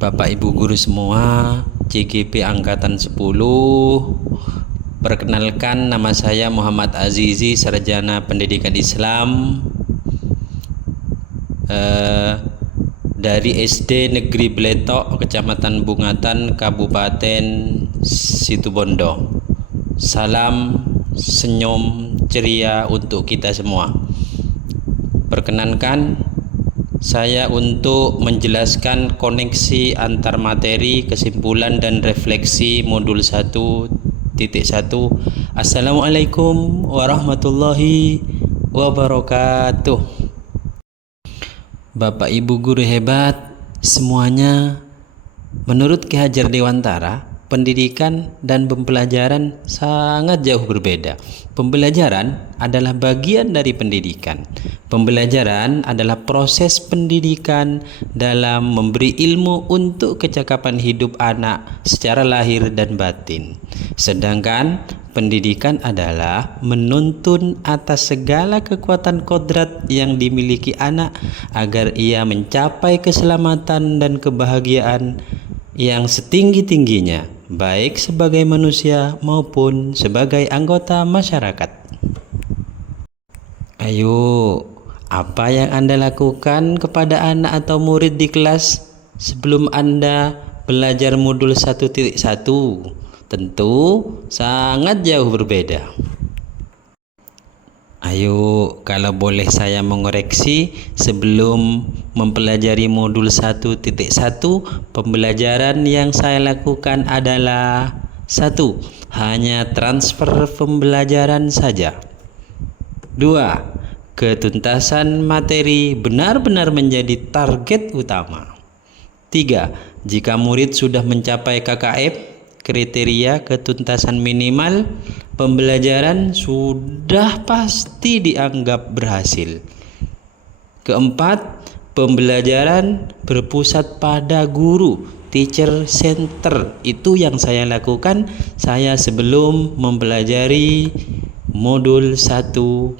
Bapak Ibu guru semua, CGP Angkatan 10. Perkenalkan, nama saya Muhammad Azizi, Sarjana Pendidikan Islam dari SD Negeri Bletok, Kecamatan Bungatan, Kabupaten Situbondo. Salam senyum ceria untuk kita semua. Perkenankan saya untuk menjelaskan koneksi antar materi, kesimpulan dan refleksi modul 1.1. Assalamualaikum warahmatullahi wabarakatuh. Bapak Ibu guru hebat semuanya, menurut Ki Hajar Dewantara, pendidikan dan pembelajaran sangat jauh berbeda. Pembelajaran adalah bagian dari pendidikan. Pembelajaran adalah proses pendidikan dalam memberi ilmu untuk kecakapan hidup anak secara lahir dan batin. Sedangkan pendidikan adalah menuntun atas segala kekuatan kodrat yang dimiliki anak agar ia mencapai keselamatan dan kebahagiaan yang setinggi-tingginya, baik sebagai manusia maupun sebagai anggota masyarakat. Ayo, apa yang Anda lakukan kepada anak atau murid di kelas sebelum Anda belajar modul 1.1? Tentu sangat jauh berbeda. Ayo, kalau boleh saya mengoreksi, sebelum mempelajari modul 1.1, pembelajaran yang saya lakukan adalah 1. Hanya transfer pembelajaran saja. 2. Ketuntasan materi benar-benar menjadi target utama. 3. Jika murid sudah mencapai KKM, kriteria ketuntasan minimal, pembelajaran sudah pasti dianggap berhasil. 4. Pembelajaran berpusat pada guru, teacher center. Itu yang saya lakukan sebelum mempelajari modul 1.1.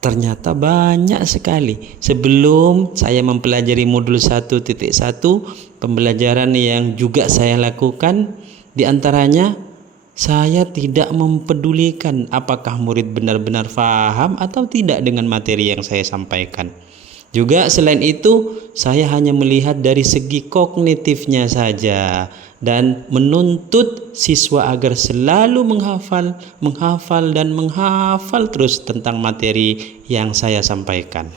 Ternyata banyak sekali. Sebelum saya mempelajari modul 1.1, pembelajaran yang juga saya lakukan diantaranya saya tidak mempedulikan apakah murid benar-benar paham atau tidak dengan materi yang saya sampaikan. Juga selain itu, saya hanya melihat dari segi kognitifnya saja dan menuntut siswa agar selalu menghafal terus tentang materi yang saya sampaikan.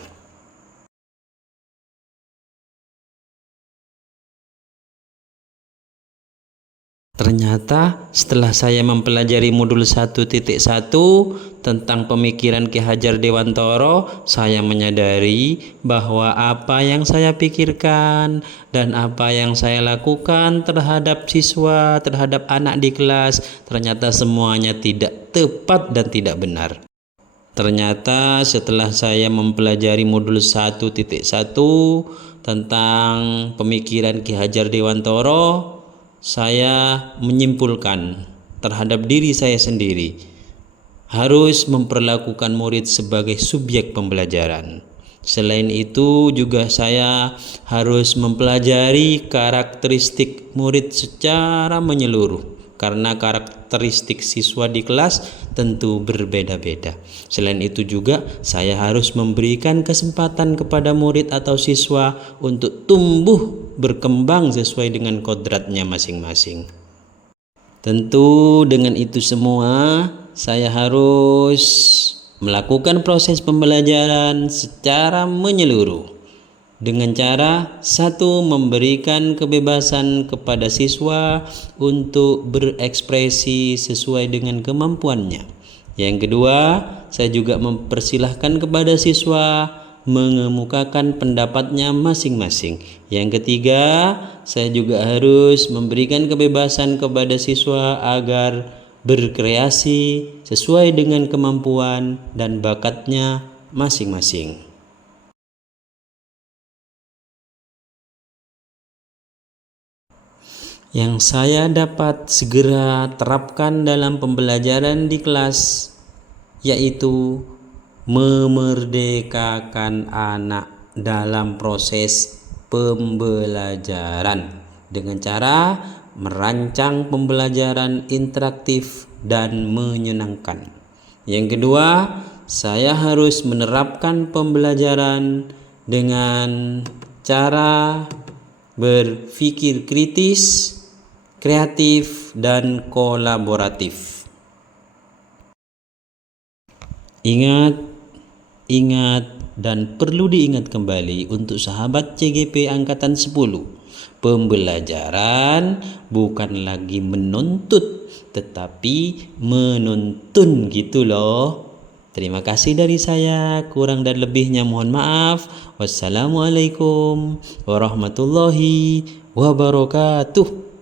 Ternyata setelah saya mempelajari modul 1.1 tentang pemikiran Ki Hajar Dewantara, saya menyadari bahwa apa yang saya pikirkan dan apa yang saya lakukan terhadap siswa, terhadap anak di kelas, ternyata semuanya tidak tepat dan tidak benar. Ternyata setelah saya mempelajari modul 1.1 tentang pemikiran Ki Hajar Dewantara, saya menyimpulkan terhadap diri saya sendiri harus memperlakukan murid sebagai subjek pembelajaran. Selain itu juga saya harus mempelajari karakteristik murid secara menyeluruh, karena karakteristik siswa di kelas tentu berbeda-beda. Selain itu juga saya harus memberikan kesempatan kepada murid atau siswa untuk tumbuh berkembang sesuai dengan kodratnya masing-masing. Tentu dengan itu semua saya harus melakukan proses pembelajaran secara menyeluruh dengan cara 1. Memberikan kebebasan kepada siswa untuk berekspresi sesuai dengan kemampuannya. Yang kedua, saya juga mempersilahkan kepada siswa mengemukakan pendapatnya masing-masing. Yang ketiga, saya juga harus memberikan kebebasan kepada siswa agar berkreasi sesuai dengan kemampuan dan bakatnya masing-masing. Yang saya dapat segera terapkan dalam pembelajaran di kelas yaitu memerdekakan anak dalam proses pembelajaran dengan cara merancang pembelajaran interaktif dan menyenangkan. Yang kedua, saya harus menerapkan pembelajaran dengan cara berpikir kritis, kreatif, dan kolaboratif. Ingat, dan perlu diingat kembali untuk sahabat CGP Angkatan 10. Pembelajaran bukan lagi menuntut, tetapi menuntun gitu loh. Terima kasih dari saya, kurang dan lebihnya mohon maaf. Wassalamualaikum warahmatullahi wabarakatuh.